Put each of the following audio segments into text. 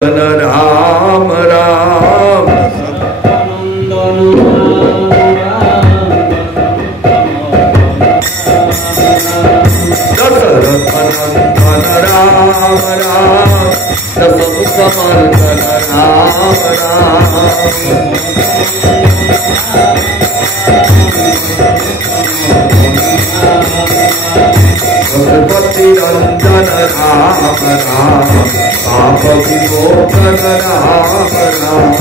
राम राम दशरथ नंदन राम राम दशमुख मर्दन राम राम पशुपति रंजन राम राम पाप विमोचन राम राम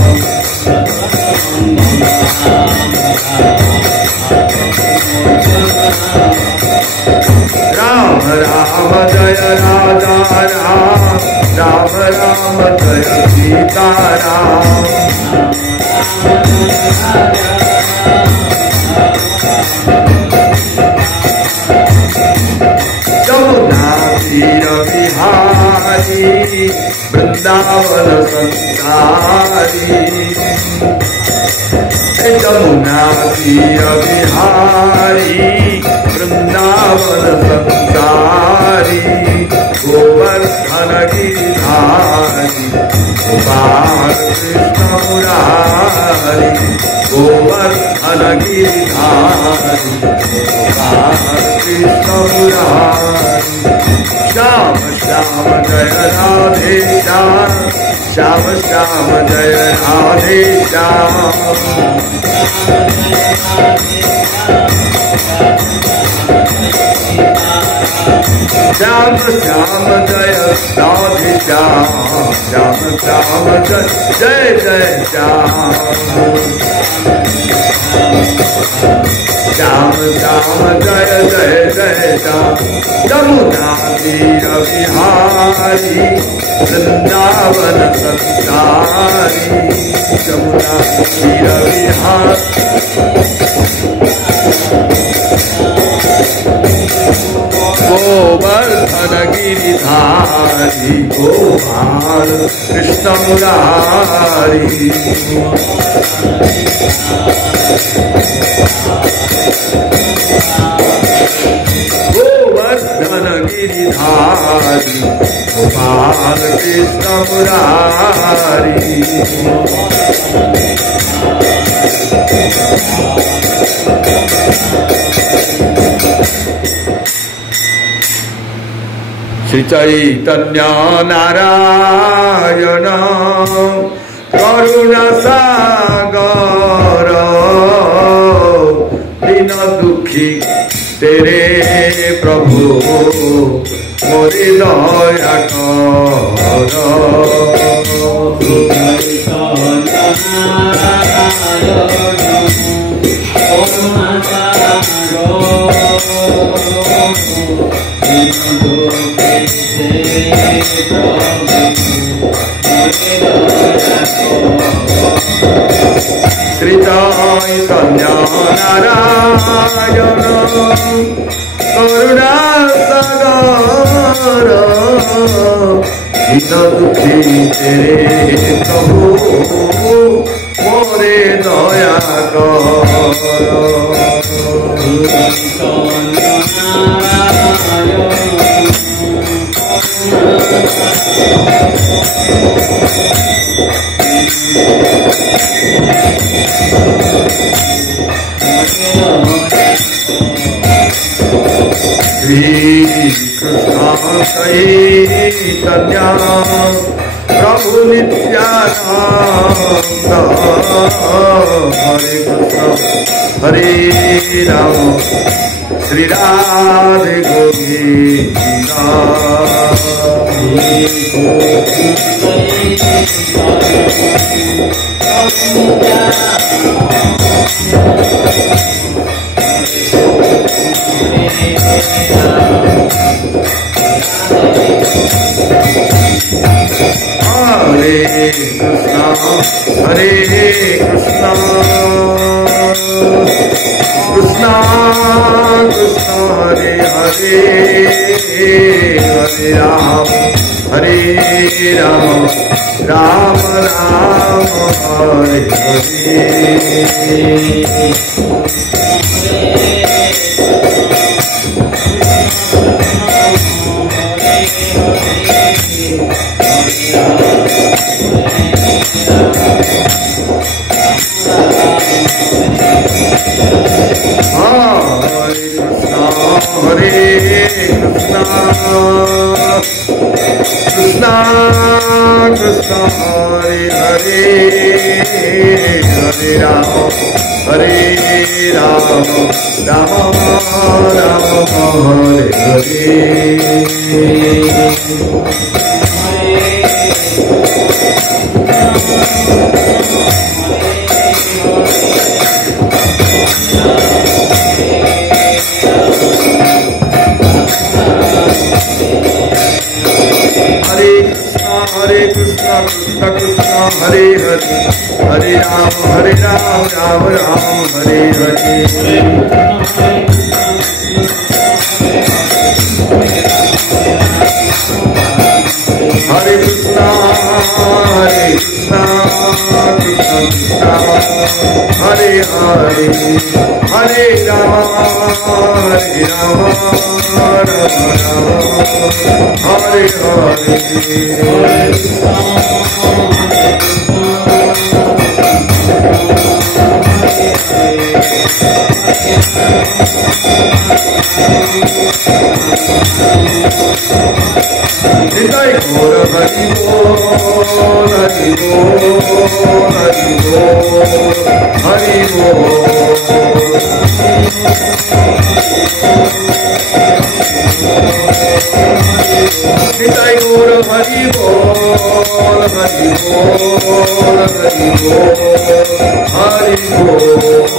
राम राम जय राजा राम राम राम जय सीता राम जमुना तीर बिहारी वृंदावन संसारी जमुना तीर बिहारी वृंदावन संसारी गोवर्धन गिरिधारी गोपाल कृष्ण मुरारी गोवर्धन गिरिधारी गोपाल कृष्ण मुरारी श्याम श्याम जय राधे श्याम श्याम श्याम जय राधे श्याम श्याम श्याम जय राधे श्याम श्याम श्याम जय जय जय श्याम श्याम श्याम जय जय जय श्याम जमुना तीर बिहारी वृंदावन संसारी जमुना तीर बिहारी गोवर्धन गिरिधारी गोपाल कृष्ण मुरारी गोवर्धन गिरिधारी गोपाल कृष्ण मुरारी श्री चैतन्य नारायण करुणा सागर दीन दुखी तेरे प्रभु मोरे दया कर श्री चैतन्य नारायण करुणा सागर दीन दुखी तेरे प्रभु मोरे दया कर श्री कृष्ण चैतन्य प्रभु नित्यानंद हरे कृष्ण हरे राम श्री राधे गोविंद हरे Krishna Krishna Krishna Hare Hare Hare Ram Ram Ram Hare Hare Hare Krishna Krishna Krishna Hare Hare Hare Rama Hare Rama Rama Rama Hare Hare Hare Krishna Krishna Krishna Hare Hare Hare Rama Rama Rama Hare Hare Hare Krishna Krishna Krishna Hare Hare Hare Rama Rama Rama Hare Hare Nitai Gaura Hari Bol Hari Bol Hari Bol Hari Bol Nitai Gaura Hari Bol Hari Bol Hari Bol Hari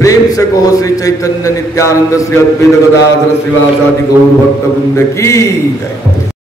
प्रेम से कहो श्री चैतन्य नित्यानंद श्री अद्वैत गदाधर श्रीवासादि गौर भक्त वृंद की जय।